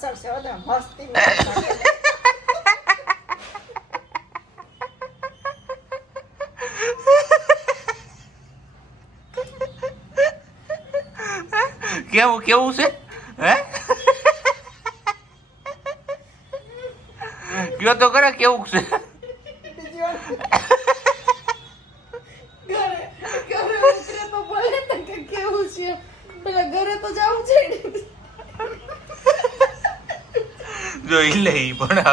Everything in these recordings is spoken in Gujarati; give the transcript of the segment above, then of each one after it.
મસળ છે ઓદા મસ્તી કેવું કેવું છે હે કયો તો કરે કેવું છે જોઈ લઈ પણ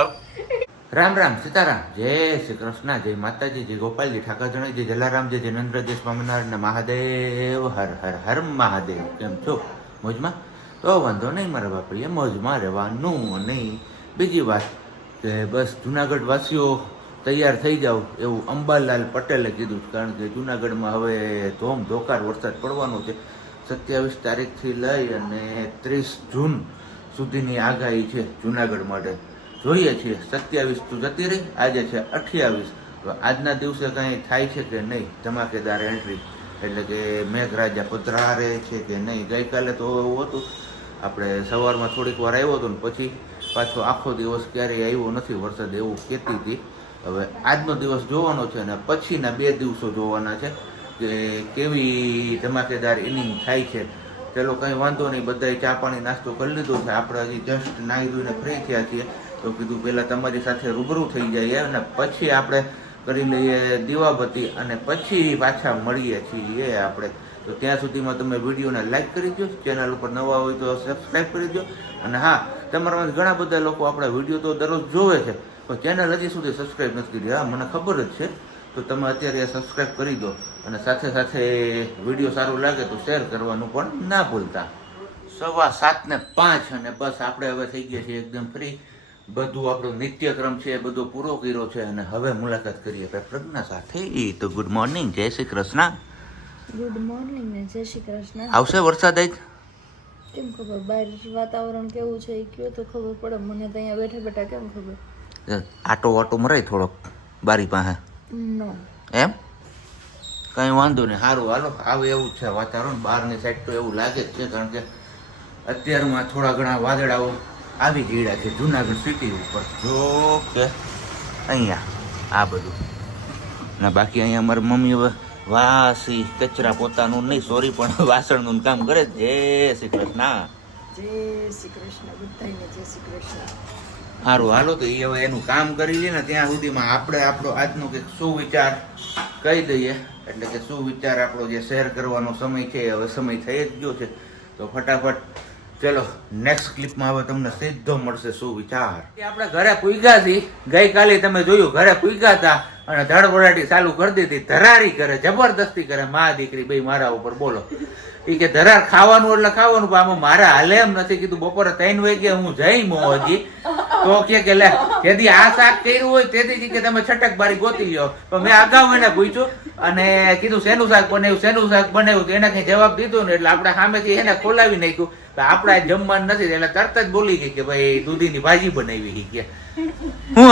રામ રામ સીતારામ જય શ્રી કૃષ્ણ જય માતાજી જય ગોપાલજી ઠાકર જય જલારામ જય જનંદ્ર જય સ્વામિનારાયણ મહાદેવ હર હર હર મહાદેવ કેમ છો મોજમાં તો વાંધો નહીં મારા બાપડીએ મોજમાં રહેવાનું નહીં બીજી વાત કે બસ જુનાગઢ વાસીઓ તૈયાર થઈ જાવ એવું અંબાલાલ પટેલે કીધું કારણ કે જુનાગઢમાં હવે ધોકાર વરસાદ પડવાનો છે 27 તારીખથી લઈ અને 30 જૂન સુધીની આગાહી છે જુનાગઢ માટે જોઈએ છીએ 27 તો જતી રહી આજે છે 28 તો આજના દિવસે કંઈ થાય છે કે નહીં ધમાકેદાર એન્ટ્રી એટલે કે મેઘરાજા પધરારે છે કે નહીં ગઈકાલે તો એવું હતું આપણે સવારમાં થોડીક વાર આવ્યો હતો ને પછી પાછો આખો દિવસ ક્યારેય આવ્યો નથી વરસાદ એવું કહેતી હતી હવે આજનો દિવસ જોવાનો છે અને પછીના 2 દિવસો જોવાના છે કે કેવી ધમાકેદાર ઇનિંગ થાય છે ચલો કંઈ વાંધો નહીં બધાએ ચા પાણી નાસ્તો કરી લીધો છે આપણે હજી જસ્ટ નાહી ધોઈને ફ્રી થયા છીએ તો કીધું પહેલાં તમારી સાથે રૂબરૂ થઈ જઈએ અને પછી આપણે કરી લઈએ દીવાબત્તી અને પછી પાછા મળીએ છીએ આપણે તો ત્યાં સુધીમાં તમે વિડીયોને લાઈક કરી દો ચેનલ ઉપર નવા હોય તો સબસ્ક્રાઈબ કરી દો અને હા તમારામાં ઘણા બધા લોકો આપણા વિડીયો તો દરરોજ જોવે છે પણ ચેનલ હજી સુધી સબસ્ક્રાઈબ નથી કરી હા મને ખબર જ છે તો તમે અત્યારે સબસ્ક્રાઈબ કરી દો અને સાથે સાથે વિડીયો સારું લાગે તો શેર કરવાનું પણ ના ભૂલતા 7:05 અને બસ આપણે હવે થઈ ગયા છીએ એકદમ ફ્રી બધું આપણો નિત્યક્રમ છે એ બધો પૂરો કર્યો છે અને હવે મુલાકાત કરીએ પ્રજ્ઞા સાથે તો ગુડ મોર્નિંગ જય શ્રી કૃષ્ણ ગુડ મોર્નિંગ ને જય શ્રી કૃષ્ણ આવશે વરસાદ આજ કેમ ખબર બહાર વાતાવરણ કેવું છે એ કયો તો ખબર પડે મને તો અહીંયા બેઠા બેઠા કેમ ખબર આટો મરાય થોડોક બારી પાસે નો એમ કઈ વાંધો નહીં સારું હાલો આવે એવું છે વાતાવરણ બહારની સાઈડ તો એવું લાગે જ છે કારણ કે અત્યારમાં થોડા ઘણા વાદળાઓ આવી ગયેલા છે જુનાગઢ સિટી ઉપર જો કે અહીંયા આ બધું ના બાકી અહીંયા અમારી મમ્મી હવે વાસી કચરા પોતાનું નહીં સોરી પણ વાસણનું કામ કરે જય શ્રી કૃષ્ણ જય શ્રી કૃષ્ણ બધાને જય શ્રી કૃષ્ણ સારું હાલો તો એ હવે એનું કામ કરી લે ને ત્યાં સુધીમાં આપણે આપણો આજનો કંઈક સુવિચાર કહી દઈએ એટલે કે સુવિચાર આપણો જે શેર કરવાનો સમય છે હવે સમય થઈ જ ગયો છે તો ફટાફટ ચલો નેક્સ્ટ ક્લિપમાં હવે તમને સીધો મળશે સુવિચાર આપણે ઘરે પૂગ્યા છીએ ગઈકાલે તમે જોયું ઘરે પૂગ્યા હતા અને ધડબડાટી ચાલુ કરી દીધી ધરારી કરે જબરદસ્તી કરે મા દીકરી બે મારા ઉપર બોલો એ કે ધરાર ખાવાનું એટલે ખાવાનું પણ આમાં મારે હાલે એમ નથી કીધું બપોરે 3 વાગે હું જઈ હજી તો કે લે જેથી આ શાક કર્યું હોય તેથી કે તમે છટક બારી ગોતી લો તો મેં અગાઉ એને પૂછ્યું અને કીધું શેનું શાક બનાવ્યું તો એને કઈ જવાબ દીધો ને એટલે આપણે સામેથી એને ખોલાવી નાખ્યું તો આપણે જમવાનું નથી એટલે તરત જ બોલી ગઈ કે ભાઈ દૂધીની ભાજી બનાવી કે હું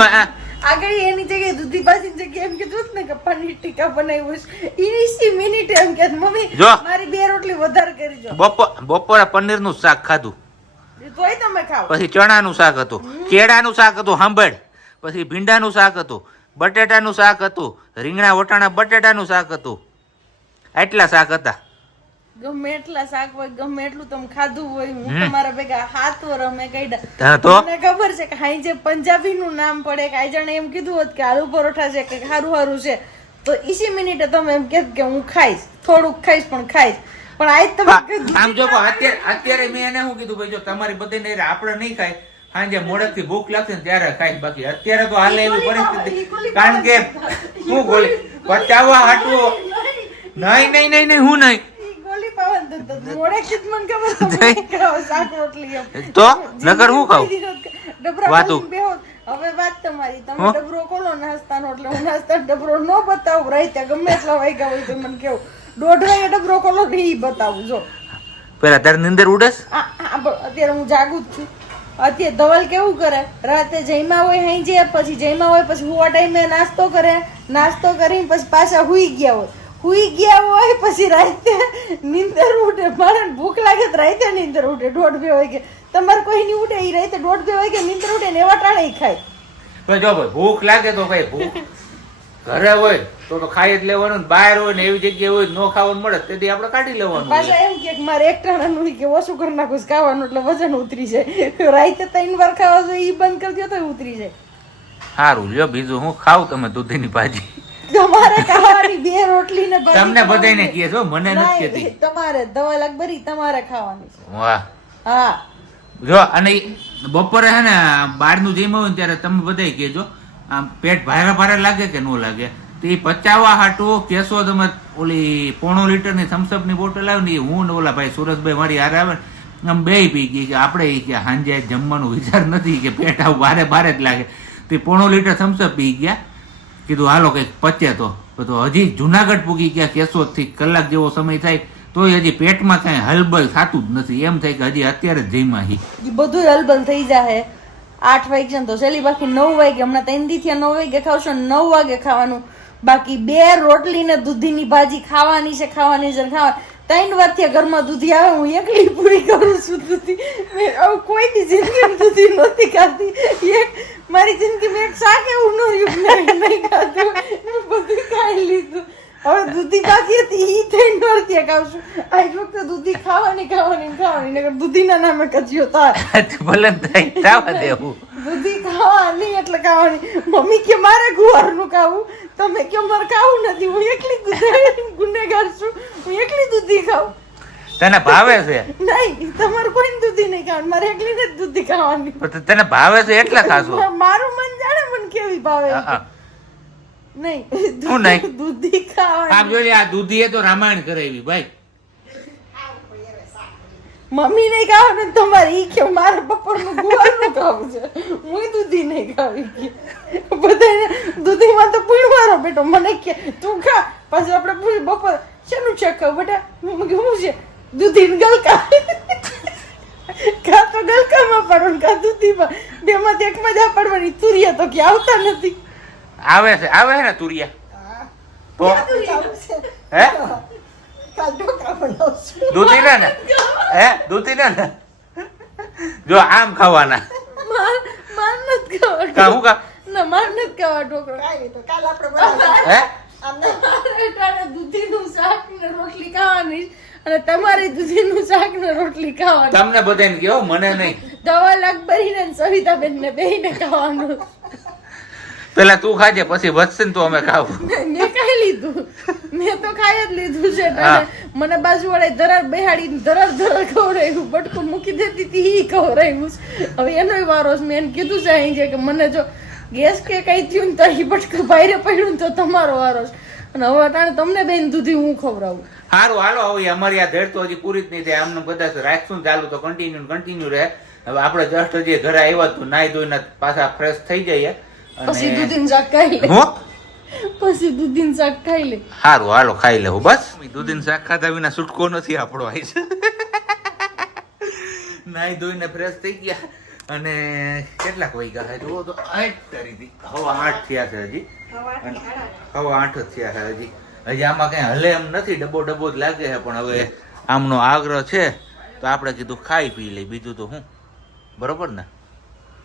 આગળ એની જગ્યાએ દૂધી ભાજીની જગ્યાએ એમ કીધું ને કે પનીર ટીકા બનાવ્યું છે 20 મિનિટ એમ કે મમ્મી મારી 2 રોટલી વધારે કરી જો બપોરે પનીરનું શાક ખાધું તોય તમે ખાઓ પછી ચણાનું શાક હતું કેળાનું શાક હતું સાંભળ પછી ભીંડાનું શાક હતું બટેટાનું શાક હતું રીંગણા વટાણા બટેટાનું શાક હતું આટલા શાક હતા ગમે એટલા શાક હોય ગમે એટલું તમે ખાધું હોય હું તમારા ભેગા 7 વર અમે કાઢ્યા તો મને ખબર છે કે હાઈ જે પંજાબી નું નામ પડે કે આ જણે એમ કીધું હોત કે આલુ પરોઠા છે કે હારું છે તો 20 મિનિટે તમે એમ કહેત કે હું ખાઈશ થોડુંક ખાઈશ પણ ખાઈશ પણ આજ તમે આમ જો અત્યારે મેં એને શું કીધું ભાઈ જો તમારી બધી આપણે નહીં ખાય સાંજે મોડેથી ભૂખ લાગશે ને ત્યારે ખાઈશ બાકી અત્યારે તો હાલે એવી પરિસ્થિતિ કારણ કે હું ગોળી પચાવવા હાટવું નહીં હું નહીં તો નકર હું ખાઉં વાતું હવે વાત તમારી તમે ડબરો ખોલો નાસ્તાનો એટલે હું નાસ્તા ડબરો ન બતાવું રાઈતે ગમે એટલા વાગ્યા હોય તો મને કેવું 1:30 વાગે ડબરો ખોલો ને ઈ બતાવું જો પેલા તારી નીંદર ઉડેસ અત્યારે હું જાગું જ છું અત્યારે ધવલ કેવું કરે રાતે જઈમાં હોય હાઈ પછી જઈમાં હોય પછી હુવા ટાઈમે નાસ્તો કરે નાસ્તો કરીને પછી પાછા હુઈ ગયા હોય પછી રાતે નીંદર ઉઠે મારે ભૂખ લાગે તો રાતે નીંદર ઉઠે 1:30-2 વાગે તમારે કોઈ નહીં ઉઠે એ રાતે 1:30 વાગે નીંદર ઉઠે ને એવા ટાણે ખાય. તો જો ભાઈ ભૂખ લાગે તો કઈ ભૂખ ઘરે હોય તો ખાઈ જ લેવાનું ને બહાર હોય ને એવી જગ્યાએ હોય ન ખાવાનું મળે તેથી આપણે કાઢી લેવાનું. પાછા એમ કે મારે એક ટાણાનું કે ઓછું કરી નાખું છે ખાવાનું એટલે વજન ઉતરી જાય. રાતે 3 વાર ખાવા જોઈએ એ બંધ કરી દો તો ઉતરી જાય. સારું લ્યો બીજું હું ખાવ તમે દૂધીની ભાજી તમારે ખાવાની 2 રોટલી ને ભાજી તમને બધાને કહે છો મને નથી કહેતી. તમારે દવા લગભરી તમારે ખાવાની છે. વાહ હા જો અને બપોરે હે ને બહારનું જેમ હોય ને ત્યારે તમે બધા કહેજો આમ પેટ ભારે ભારે લાગે કે ન લાગે તો એ પચાવવા હાટું કેસો તમે ઓલી 1.5 લીટરની થમ્સઅપ ની બોટલ આવે ને હું ને ઓલા ભાઈ સુરજભાઈ મારી હારે આવે ને આમ બે પી ગઈ કે આપણે કે સાંજે જમવાનું વિચાર નથી કે પેટ આવું ભારે ભારે જ લાગે તો 1.5 લીટર થમ્સઅપ પી ગયા. કીધું હાલો કંઈક પચે તો હજી જુનાગઢ પૂગી ગયા કેશોદ થી કલાક જેવો સમય થાય તોય હજી પેટમાં કઈ હલબલ થતું જ નથી. એમ થાય કે હજી અત્યારે જ જઈમાં હી બધું હલબલ થઈ જાય. 8 વાગે તો છેલ્લી બાકી 9 વાગે હમણાં 3 દી થી 9 વાગે ખાવશો 9 વાગે ખાવાનું. બાકી 2 રોટલી ને દૂધીની ભાજી ખાવાની છે 3 વારથી ઘરમાં દૂધી આવે હું એકલી પૂરી કરું છું. દૂધી મેં કોઈ દી જિંદગી દૂધી નહોતી ખાધી. મારી જિંદગીમાં એક શાક એવું નહીં ખાધું બધું ખાઈ લીધું. હવે દૂધી બાકી હતી એ 3 વારથી ખાવશું. આ વખતે દૂધી ખાવાની દૂધીના નામે કજ્યો થાય ભલે દેવું દૂધી ખાવાની એટલે ખાવાની. મમ્મી કે મારે ગુવારનું ખાવું તમે કે મારે ખાવું નથી. હું એકલી દૂધી ગુનેગાર છું. હું એકલી દૂધી ખાઉં. તને ભાવે છે નહીં તમારે કોઈ દૂધી નહીં ખાવાની મારે એકલી ને દૂધી ખાવાની. તને ભાવે છે એટલે ખાશો. મારું મન જાણે મને કેવી ભાવે નહીં દૂધી ખાવાની. આપ જોઈ આ દૂધી એ તો રામાયણ કરાવી ભાઈ. મમ્મી નહીં ખાવાનું તમારે ઈ કે મારે બપોરનું ગુવારનું ખાવું છે. હું દૂધી નહીં ખાવી કે બધાને દૂધીમાં તો પૂણવારો બેટો મને કે તું ખા પછી આપણે પૂછ બપોર શેનું છે ખાવ બેટા હું છે દૂધી ગલકા કા તો ગલકામાં પડવાનું કા દૂધીમાં બેમાંથી એકમાં જ પડવાની. તુરિયા તો કે આવતા નથી. આવે ને તુરિયા તો હે દૂધી ને હે દૂધી ને જો આમ ખાવાના માર નથી ખાવા કા હું કા ના માર નથી ખાવા ઢોકળા. કાઈ તો કાલ આપણે હે આમને દૂધીનું શાક ને રોટલી ખાવાની અને તમારી દૂધીનું શાક ને રોટલી ખાવાની. તમને બધાને કહો મને નહીં. દવા લગભરીને સવિતાબેન ને બેહીને ખાવાનું. પેલા તું ખાજે પછી વધશે ને તો અમે ખાવું. મેં ખાઈ લીધું. મેં તો ખાઈ જ લીધું છે. મને બાજુ વાળે ધરાર બેહાડીને ધરાર ખવડાવ્યું બટકું મૂકી દેતી હતી ઈ ખવડાવ્યું. હવે એનો વારો મેં એને કીધું છે અહીં કે મને જો ગેસ કે કઈ થયું ને તો ઈ બટકું બહાર પડ્યું તો તમારો વારો છે. અને હવે અટાણે તમને બેન દૂધી હું ખવડાવું. સારું હાલો હવે અમારી આ ધેડ તો હજી પૂરી જ નહીં થાય. આમને કદાચ રાખશું ચાલુ તો કન્ટિન્યુ રહે. હવે આપણે જસ્ટ હજી ઘરે આવ્યા તો નાઈ ધોઈને પાછા ફ્રેશ થઈ જઈએ પછી દૂધીનું શાક ખાઈ લે. પછી દૂધીનું શાક ખાઈ લે. સારું હાલો ખાઈ લેવું બસ. દૂધીનું શાક ખાધા વિના છૂટકો નથી આપણો. નાઈ ધોઈને ફ્રેશ થઈ ગયા અને કેટલાક વાગ્યા છે જુઓ તો 8 કરી હતી. હવા 8 થયા છે હજી. હવા 8 જ થયા છે હજી. હજી આમાં કઈ હલે એમ નથી. ડબ્બો જ લાગે છે પણ હવે આમનો આગ્રહ છે તો આપણે કીધું ખાઈ પી લઈ બીજું તો હું બરોબર ને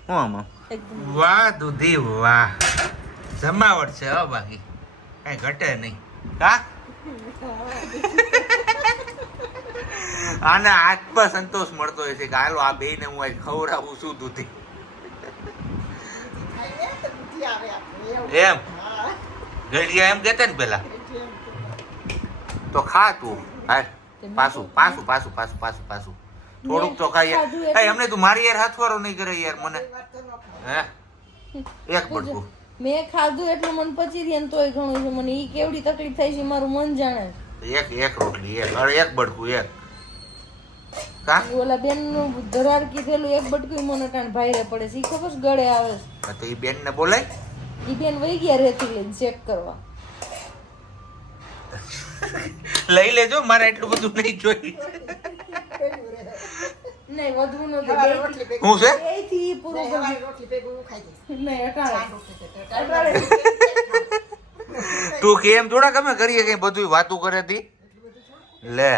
હું આમાં. વાહ દૂધી વાહ જમાવટ છે હો બાકી કઈ ઘટે નહીં કા. આને આત્મ સંતોષ મળતો હોય છે કે હાલો આ બેને હું આજ ખવડાવું છું દૂધી. એમ ગળિયા એમ કેતા ને પેલા તો ખા તું. હા પાછું થોડુંક તો ખાઈ. એમને તું મારી યાર હાથવારો નહીં કરે યાર મને. હે એક બટકું મેં ખાધું એટલે મને પચી રહ્યા ને તોય ઘણું છે. મને ઈ કેવડી તકલીફ થાય છે મારું મન જાણે. એક રોટલી એક બટકું એક કા ઓલા બેન નું ધરાર કીધેલું એક બટકું મને ટાણ ભાઈરે પડે છે. ઈ ખબર ગળે આવે છે તો ઈ બેન ને બોલાય. ઈ બેન વઈ ગયા રેતી લઈને ચેક કરવા. લઈ લેજો મારે એટલું બધું નહીં જોઈ. નહીં વધવું નો દે. હું છે એથી પૂરું કરી રોટલી ભેગું ખાઈ જઈશ. નહીં અટાણે તું કેમ થોડા કમે કરીએ કઈ બધું વાતું કરે તી લે.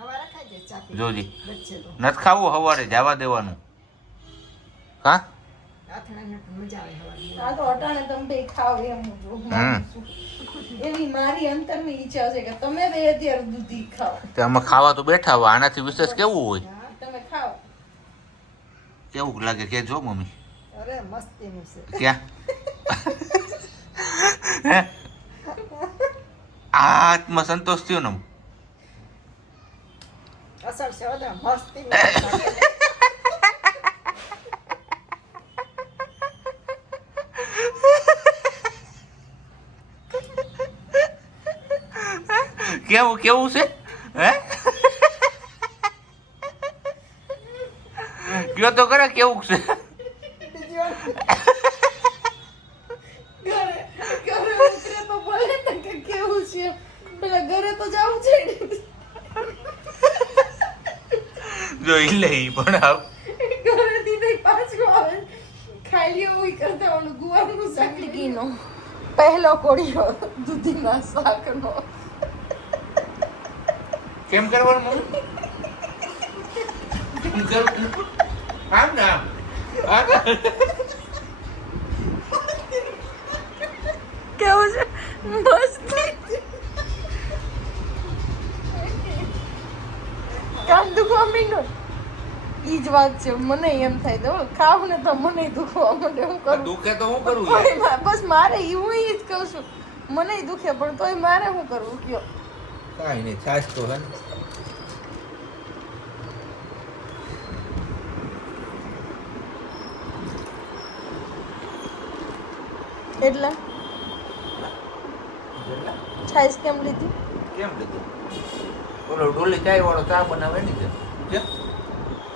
હવારે ખાઈ જઈશ. જોજી વચ્ચે તો નથી ખાવું સવારે જવા દેવાનું હા આથણાને મજા આવે હવાની. આ તો અટાણે તમે બે ખાવ એમ જો એવી મારી અંતરની ઈચ્છા છે કે તમે બે અત્યારે દૂધી ખાઓ. તે અમે ખાવા તો બેઠા હોય આનાથી વિશેષ કેવું હોય તમે ખાઓ. કેવું લાગે કે જો મમ્મી અરે મસ્તીનું છે. ક્યાં હે આત્મ સંતોષ થયો ને અસર છે ઓલા મસ્તીનું. કેવું કેવું છે હે કયો તો કરે કેવું છે ઘરે ઉતરે તો બોલે ને કે કેવું છે પેલા ઘરે તો જાવું છે ને. જોઈ લઈ પણ ઘરેથી નહીં પાછું આવે ખાઈ લ્યો હોય કરતા ઓલું ગુવારનું શાકીનો પહેલો કોળિયો દૂધીના શાકનો. કેમ કરવાનું મમ્મી કેમ કરવું આમ ને આમ કેવું છે મસ્ત કામ દુખવા મીંડો ઈ જ વાત છે. મને એમ થાય તો ખાવ ને તો મને દુખવા માંડે. હું કરું દુખે તો હું કરું બસ મારે હું ઈ જ કહું છું મને દુખે પણ તોય મારે શું કરવું કયો. કાંઈ નહીં છાશ તો હે એટલે છાશ કેમ લીધી કેમ લીધું ઓલો ડોલી ચાય વાળો ચા બનાવે ને કેમ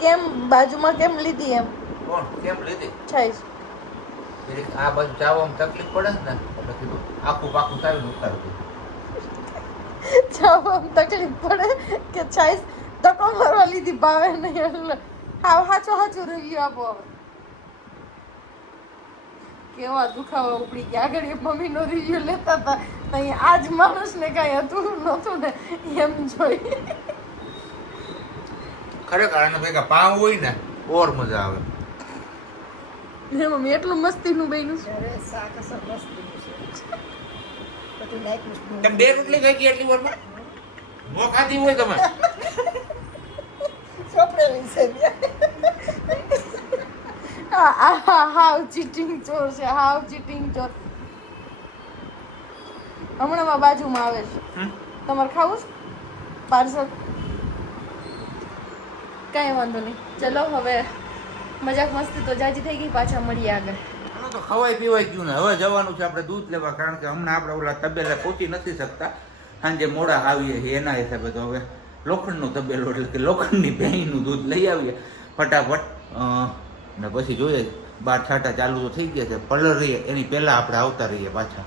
કેમ બાજુમાં કેમ લીધી એમ કોણ કેમ લીધી છાશ આ બાજુ ચાવામાં તકલીફ પડે ને એટલે કીધું આખું પાખું ચાવીને ઉતારું ચાવામાં તકલીફ પડે કે છાશ ધક્કો મારવા લીધી ભાવે નહીં એટલે હાવ હાચું રિવ્યુ આપો હવે. કેવા દુખાવા ઉપડી ગયા આગળ એ મમ્મીનો રિવ્યુ લેતા હતા અહીં આજ માણસને કાંઈ હતું નહોતું ને એમ જોઈ. ખરેખર આને ભેગા પાવ હોય ને ઓર મજા આવે હે મમ્મી એટલું મસ્તીનું બન્યું છે. અરે શાક અસર મસ્તીનું છે. બધું નાખ્યું. તમે બે રોટલી ખાઈ ગઈ એટલી વારમાં નો ખાધી હોય તમે ચોપડેલી છે હાવ ચીટિંગ ચોર છે હાવ ચીટિંગ ચોર. હમણાં માં બાજુમાં આવે છે તમારે ખાવું છે પાર્સલ કાંઈ વાંધો નહીં ચલો હવે મજાક મસ્તી તો જાજી થઈ ગઈ પાછા મળીએ આગળ. તો ખવાય પીવાય ગયું ને હવે જવાનું છે આપણે દૂધ લેવા કારણ કે હમણાં આપણે ઓલા તબેલે પહોંચી નથી શકતા સાંજે મોડા આવીએ છીએ એના હિસાબે તો હવે લોખંડનું તબેલો એટલે કે લોખંડની ભેંનું દૂધ લઈ આવીએ ફટાફટ ને પછી જોઈએ 12 છાંટા ચાલુ તો થઈ ગયા છે પલર રહીએ એની પહેલા આપણે આવતા રહીએ પાછા.